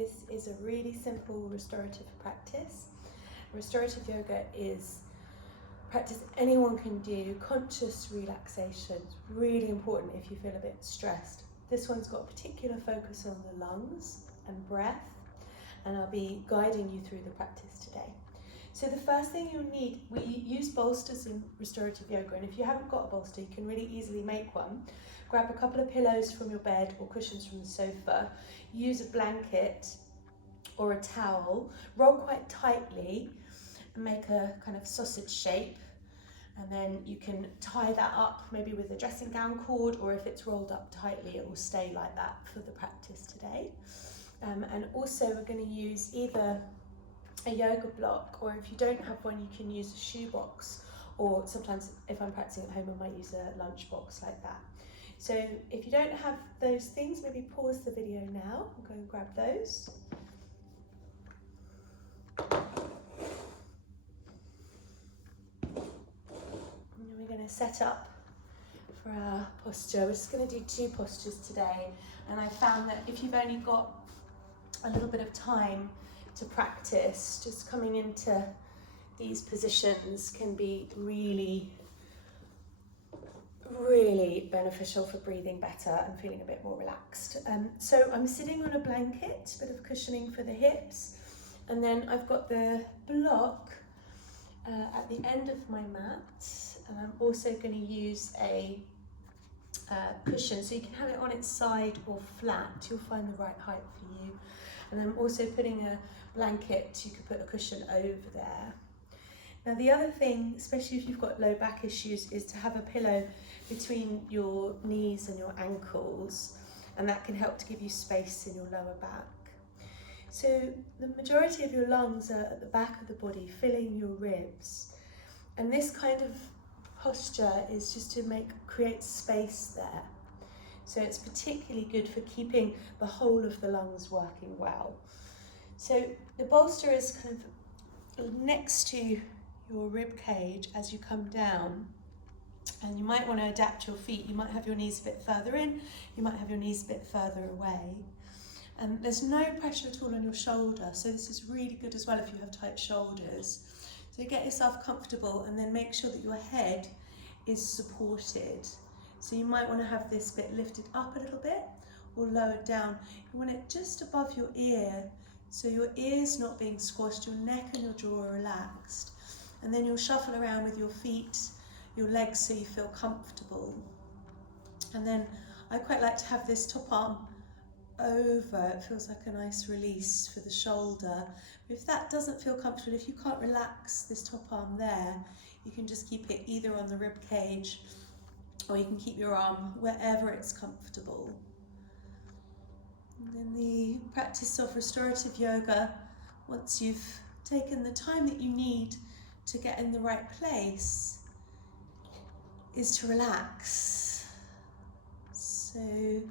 This is a really simple restorative practice. Restorative yoga is a practice anyone can do. Conscious relaxation is really important if you feel a bit stressed. This one's got a particular focus on the lungs and breath, and I'll be guiding you through the practice today. So the first thing you'll need, we use bolsters in restorative yoga, and if you haven't got a bolster, you can really easily make one. Grab a couple of pillows from your bed or cushions from the sofa, use a blanket or a towel, roll quite tightly and make a kind of sausage shape, and then you can tie that up maybe with a dressing gown cord, or if it's rolled up tightly it will stay like that for the practice today. And also we're going to use either a yoga block, or if you don't have one you can use a shoebox, or sometimes if I'm practicing at home I might use a lunch box like that. So if you don't have those things, maybe pause the video now and go and grab those. And we're going to set up for our posture. We're just going to do two postures today, and I found that if you've only got a little bit of time to practice, just coming into these positions can be really beneficial for breathing better and feeling a bit more relaxed. So I'm sitting on a blanket, a bit of cushioning for the hips, and then I've got the block at the end of my mat, and I'm also going to use a cushion, so you can have it on its side or flat, you'll find the right height for you. And I'm also putting a blanket, you could put a cushion over there. Now the other thing, especially if you've got low back issues, is to have a pillow between your knees and your ankles, and that can help to give you space in your lower back. So the majority of your lungs are at the back of the body, filling your ribs, and this kind of posture is just to create space there. So it's particularly good for keeping the whole of the lungs working well. So the bolster is kind of next to your rib cage as you come down, and you might want to adapt your feet. You might have your knees a bit further in, you might have your knees a bit further away. And there's no pressure at all on your shoulder, so this is really good as well if you have tight shoulders. So get yourself comfortable, and then make sure that your head is supported. So you might want to have this bit lifted up a little bit or lowered down. You want it just above your ear, so your ear's not being squashed, your neck and your jaw are relaxed. And then you'll shuffle around with your feet, your legs, so you feel comfortable. And then I quite like to have this top arm over, it feels like a nice release for the shoulder. If that doesn't feel comfortable, if you can't relax this top arm there, you can just keep it either on the rib cage, or you can keep your arm wherever it's comfortable. And then the practice of restorative yoga, once you've taken the time that you need to get in the right place, is to relax. So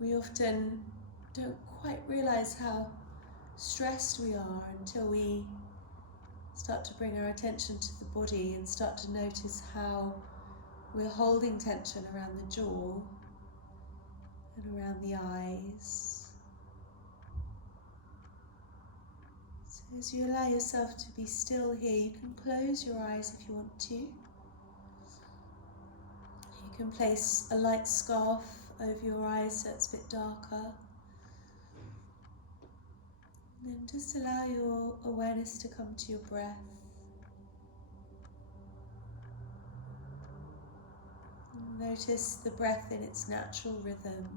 we often don't quite realize how stressed we are until we start to bring our attention to the body and start to notice how we're holding tension around the jaw and around the eyes. So as you allow yourself to be still here, you can close your eyes if you want to. You can place a light scarf over your eyes so it's a bit darker. And then just allow your awareness to come to your breath. And notice the breath in its natural rhythm.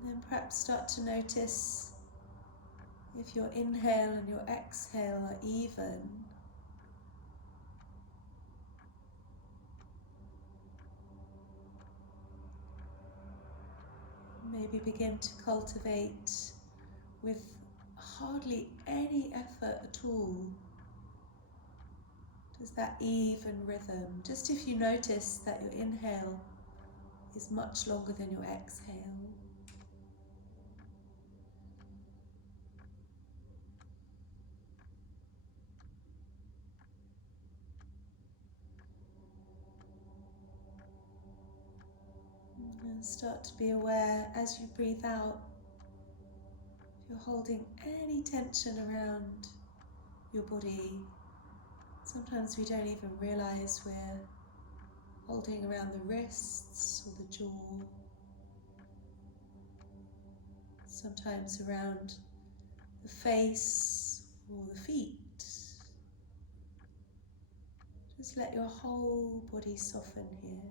And then perhaps start to notice if your inhale and your exhale are even. Maybe begin to cultivate with hardly any effort at all. Just that even rhythm. Just if you notice that your inhale is much longer than your exhale. Start to be aware as you breathe out, if you're holding any tension around your body. Sometimes we don't even realize we're holding around the wrists or the jaw. Sometimes around the face or the feet. Just let your whole body soften here.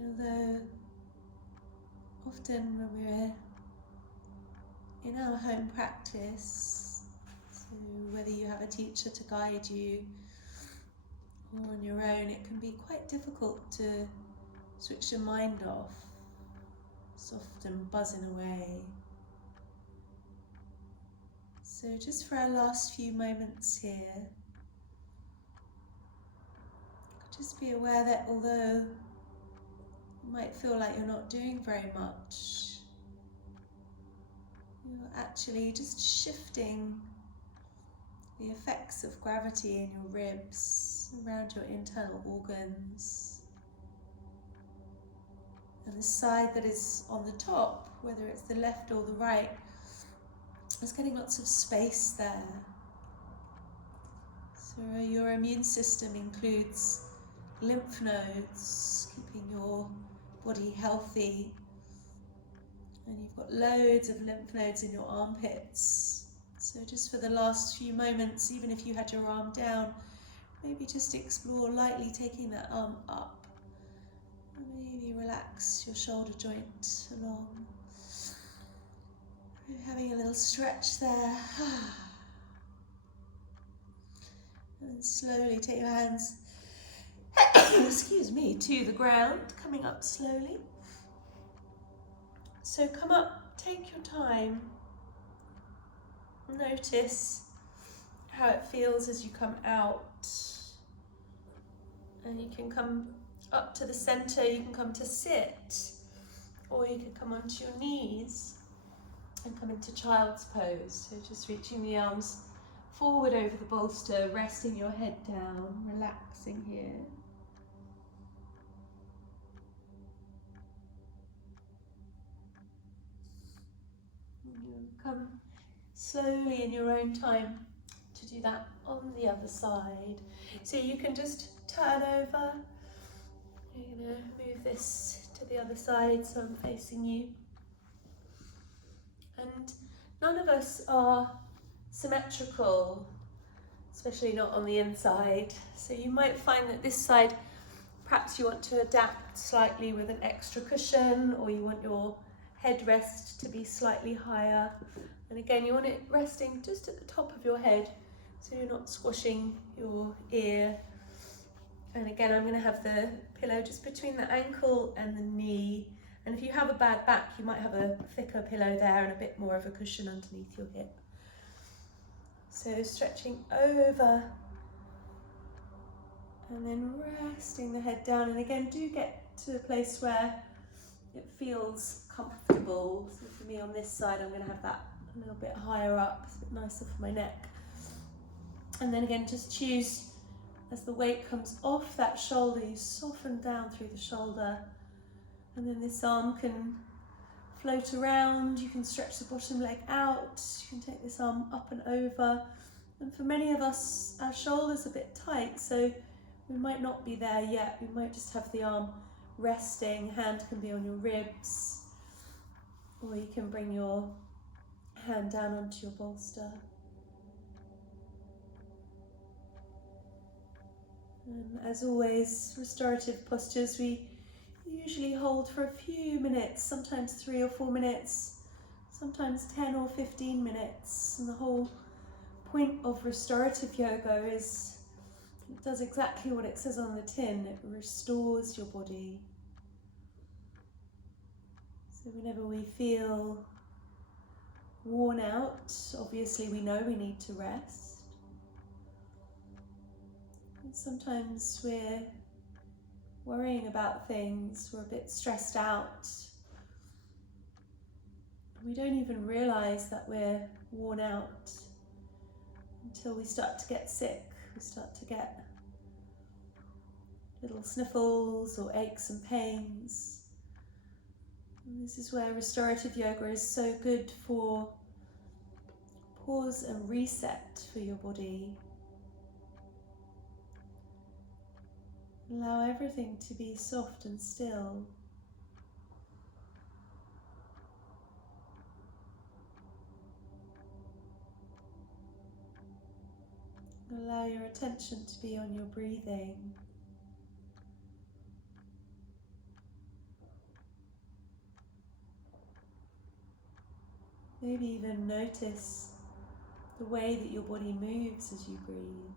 And although often when we're in our home practice, so whether you have a teacher to guide you or on your own, it can be quite difficult to switch your mind off. It's often buzzing away. So just for our last few moments here, just be aware that although you might feel like you're not doing very much, you're actually just shifting the effects of gravity in your ribs around your internal organs. And the side that is on the top, whether it's the left or the right, is getting lots of space there. So your immune system includes lymph nodes, keeping your body healthy. And you've got loads of lymph nodes in your armpits. So just for the last few moments, even if you had your arm down, maybe just explore lightly taking that arm up. And maybe relax your shoulder joint along. Having a little stretch there. And then slowly take your hands, excuse me, to the ground, coming up slowly. So come up, take your time. Notice how it feels as you come out. And you can come up to the center, you can come to sit, or you can come onto your knees and come into child's pose. So just reaching the arms forward over the bolster, resting your head down, relaxing here. And you'll come slowly in your own time to do that on the other side. So you can just turn over. You're going to move this to the other side so I'm facing you. And none of us are symmetrical, especially not on the inside. So you might find that this side, perhaps you want to adapt slightly with an extra cushion, or you want your headrest to be slightly higher. And again, you want it resting just at the top of your head, so you're not squashing your ear. And again, I'm going to have the pillow just between the ankle and the knee. And if you have a bad back, you might have a thicker pillow there and a bit more of a cushion underneath your hip. So stretching over and then resting the head down. And again, do get to a place where it feels comfortable. So for me on this side, I'm going to have that a little bit higher up. It's a bit nicer for my neck. And then again, just choose, as the weight comes off that shoulder, you soften down through the shoulder. And then this arm can float around. You can stretch the bottom leg out. You can take this arm up and over. And for many of us, our shoulder's a bit tight, so we might not be there yet. We might just have the arm resting. Hand can be on your ribs, or you can bring your hand down onto your bolster. And as always, restorative postures, we usually hold for a few minutes, sometimes 3 or 4 minutes, sometimes 10 or 15 minutes. And the whole point of restorative yoga is it does exactly what it says on the tin. It restores your body. So whenever we feel worn out, obviously we know we need to rest. And sometimes we're worrying about things, we're a bit stressed out. We don't even realise that we're worn out until we start to get sick. We start to get little sniffles or aches and pains. And this is where restorative yoga is so good for pause and reset for your body. Allow everything to be soft and still. Allow your attention to be on your breathing. Maybe even notice the way that your body moves as you breathe.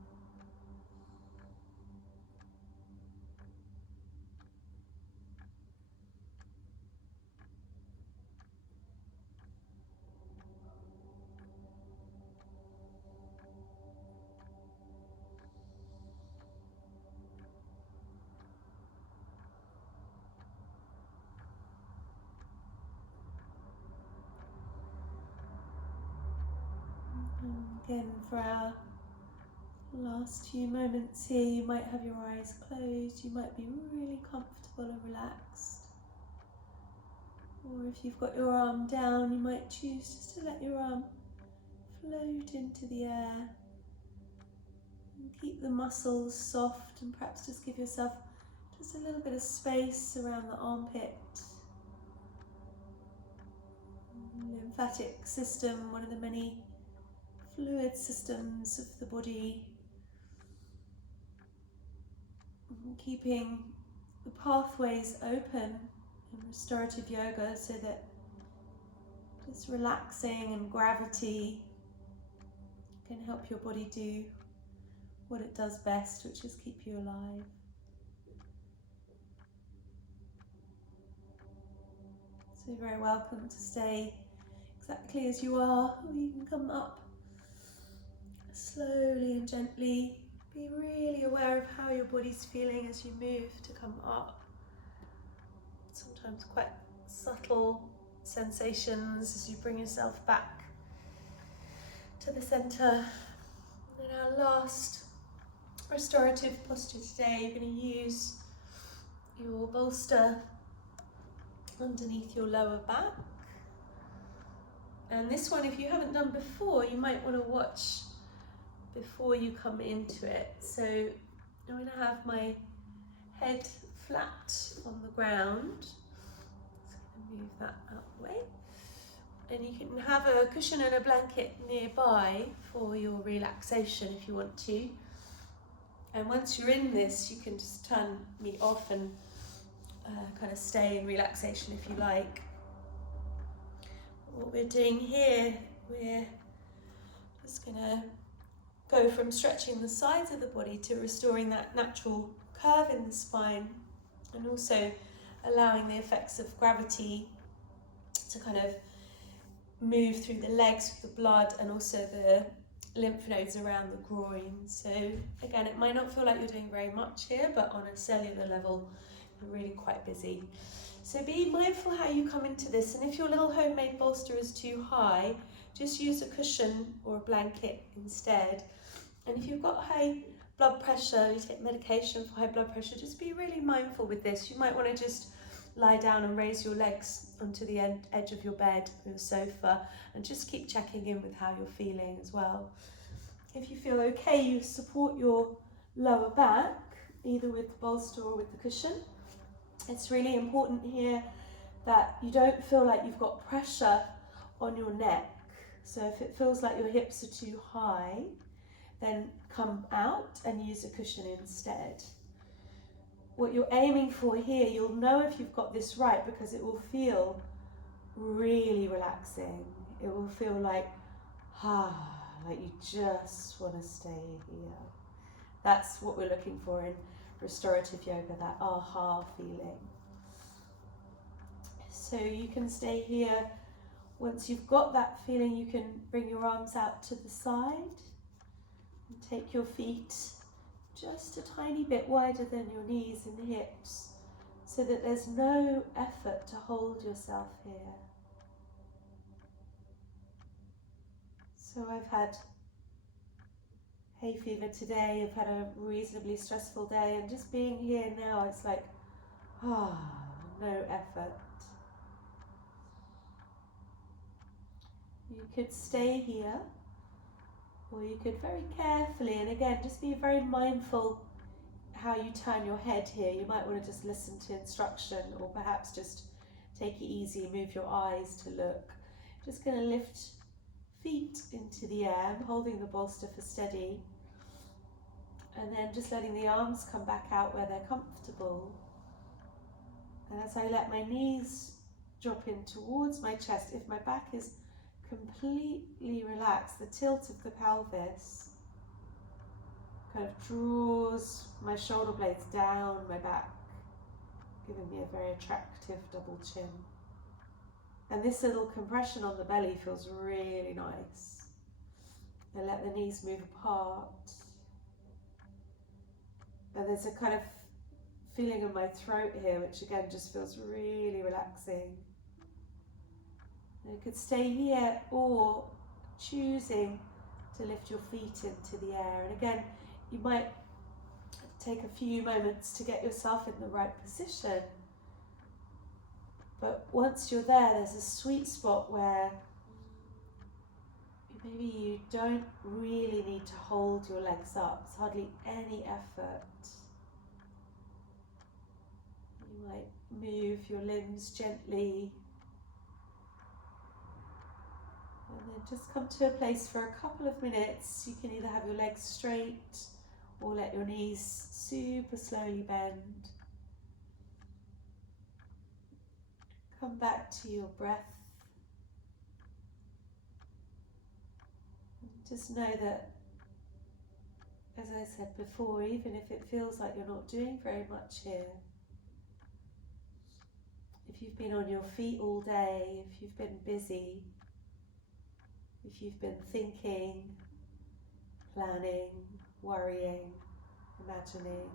And again, for our last few moments here, you might have your eyes closed, you might be really comfortable and relaxed. Or if you've got your arm down, you might choose just to let your arm float into the air. And keep the muscles soft and perhaps just give yourself just a little bit of space around the armpit. Lymphatic system, one of the many fluid systems of the body. And keeping the pathways open in restorative yoga so that just relaxing and gravity can help your body do what it does best, which is keep you alive. So you're very welcome to stay exactly as you are, or you can come up slowly and gently. Be really aware of how your body's feeling as you move to come up. Sometimes quite subtle sensations as you bring yourself back to the center. And our last restorative posture today, you're going to use your bolster underneath your lower back. And this one, if you haven't done before, you might want to watch before you come into it. So I'm going to have my head flat on the ground. Just going to move that out of the way. And you can have a cushion and a blanket nearby for your relaxation if you want to. And once you're in this, you can just turn me off and kind of stay in relaxation if you like. What we're doing here, we're just going to go from stretching the sides of the body to restoring that natural curve in the spine, and also allowing the effects of gravity to kind of move through the legs with the blood and also the lymph nodes around the groin. So again, it might not feel like you're doing very much here, but on a cellular level, you're really quite busy. So be mindful how you come into this, and if your little homemade bolster is too high, just use a cushion or a blanket instead. And if you've got high blood pressure, you take medication for high blood pressure, just be really mindful with this. You might want to just lie down and raise your legs onto the edge of your bed or your sofa, and just keep checking in with how you're feeling as well. If you feel okay, you support your lower back, either with the bolster or with the cushion. It's really important here that you don't feel like you've got pressure on your neck. So if it feels like your hips are too high, then come out and use a cushion instead. What you're aiming for here, you'll know if you've got this right because it will feel really relaxing. It will feel like you just want to stay here. That's what we're looking for in restorative yoga, that aha feeling. So you can stay here Once you've got that feeling, you can bring your arms out to the side and take your feet just a tiny bit wider than your knees and hips, so that there's no effort to hold yourself here. So I've had hay fever today, I've had a reasonably stressful day, and just being here now, it's like, no effort. You could stay here, or you could very carefully, and again, just be very mindful how you turn your head here. You might want to just listen to instruction, or perhaps just take it easy, move your eyes to look. Just going to lift feet into the air. I'm holding the bolster for steady, and then just letting the arms come back out where they're comfortable. And as I let my knees drop in towards my chest, if my back is completely relaxed, the tilt of the pelvis kind of draws my shoulder blades down my back, giving me a very attractive double chin. And this little compression on the belly feels really nice. And let the knees move apart. And there's a kind of feeling in my throat here, which again just feels really relaxing. And you could stay here, or choosing to lift your feet into the air. And again, you might take a few moments to get yourself in the right position. But once you're there, there's a sweet spot where maybe you don't really need to hold your legs up. It's hardly any effort. You might move your limbs gently. And then just come to a place for a couple of minutes. You can either have your legs straight or let your knees super slowly bend. Come back to your breath. Just know that, as I said before, even if it feels like you're not doing very much here, if you've been on your feet all day, if you've been busy, if you've been thinking, planning, worrying, imagining,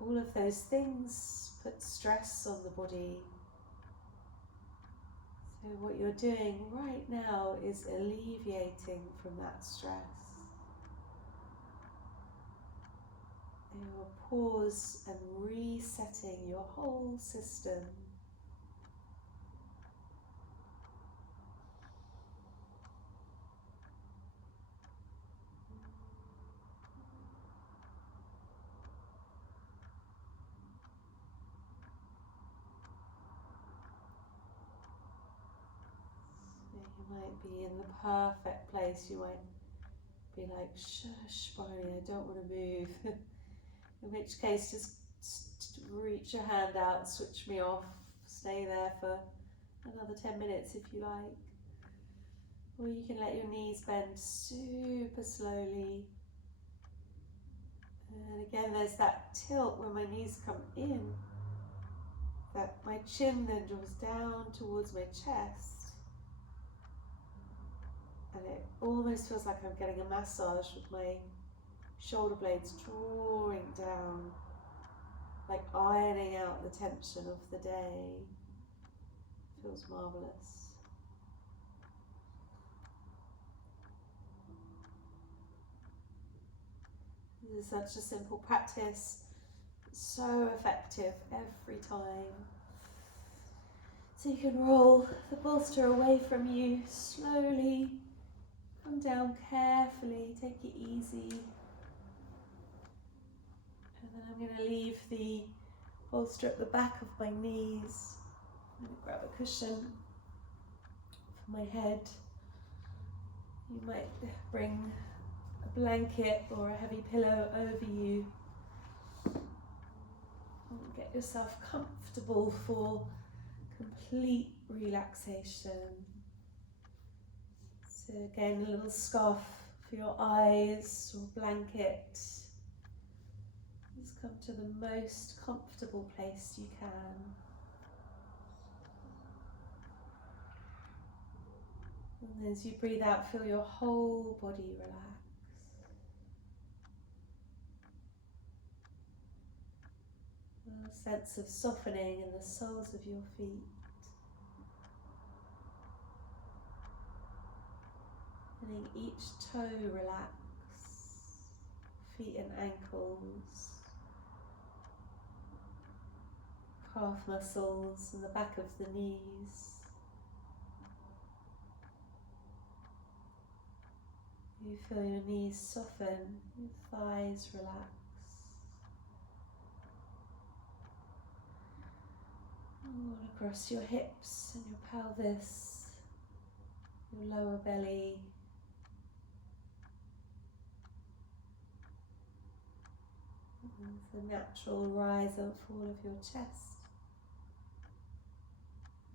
all of those things put stress on the body. So what you're doing right now is alleviating from that stress. You're pause and resetting your whole system. You might be in the perfect place. You might be like, shush, Barney, I don't want to move. In which case, just reach your hand out, switch me off, stay there for another 10 minutes if you like. Or you can let your knees bend super slowly. And again, there's that tilt when my knees come in, that my chin then draws down towards my chest. And it almost feels like I'm getting a massage with my shoulder blades drawing down, like ironing out the tension of the day. Feels marvelous. This is such a simple practice, so effective every time. So you can roll the bolster away from you slowly. Come down carefully, take it easy. And then I'm going to leave the bolster at the back of my knees. I'm going to grab a cushion for my head. You might bring a blanket or a heavy pillow over you. And get yourself comfortable for complete relaxation. So again, a little scarf for your eyes or blanket. Just come to the most comfortable place you can. And as you breathe out, feel your whole body relax. A sense of softening in the soles of your feet. Letting each toe relax, feet and ankles, calf muscles and the back of the knees. You feel your knees soften, your thighs relax. All across your hips and your pelvis, your lower belly. And the natural rise and fall of your chest.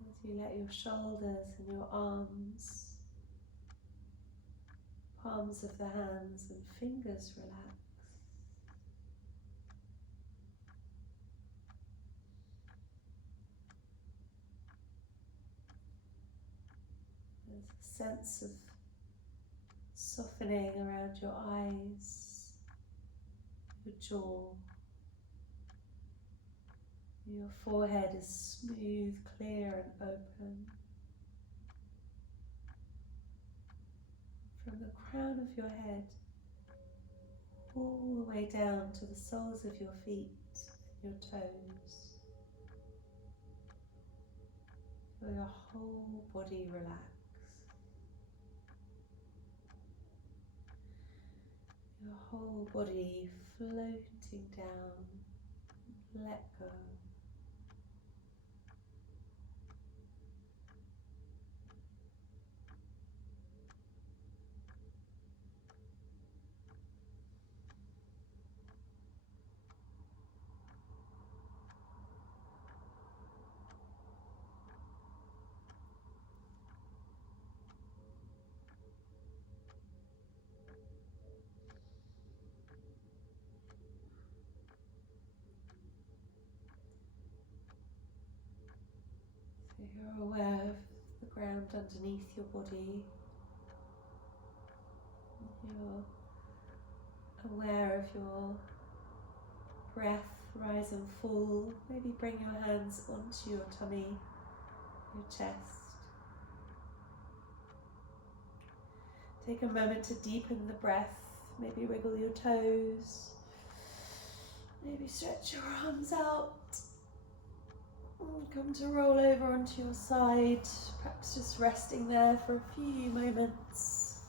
As you let your shoulders and your arms, palms of the hands and fingers relax. There's a sense of softening around your eyes, your jaw. Your forehead is smooth, clear and open. From the crown of your head all the way down to the soles of your feet and your toes. Feel your whole body relax. Your whole body floating down. Let go. So you're aware of the ground underneath your body. You're aware of your breath rise and fall. Maybe bring your hands onto your tummy, your chest. Take a moment to deepen the breath. Maybe wiggle your toes. Maybe stretch your arms out. Come to roll over onto your side, perhaps just resting there for a few moments.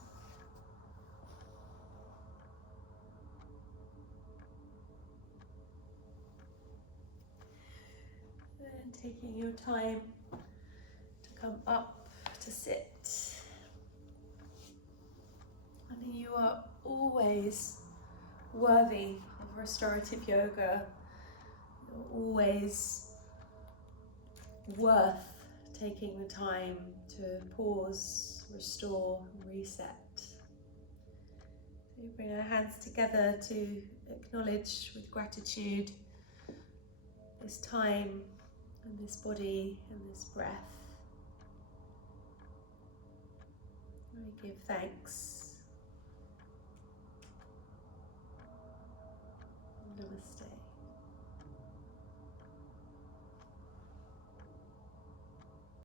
And taking your time to come up to sit. And you are always worthy of restorative yoga. You're always worth taking the time to pause, restore, and reset. So you bring our hands together to acknowledge with gratitude this time and this body and this breath. We give thanks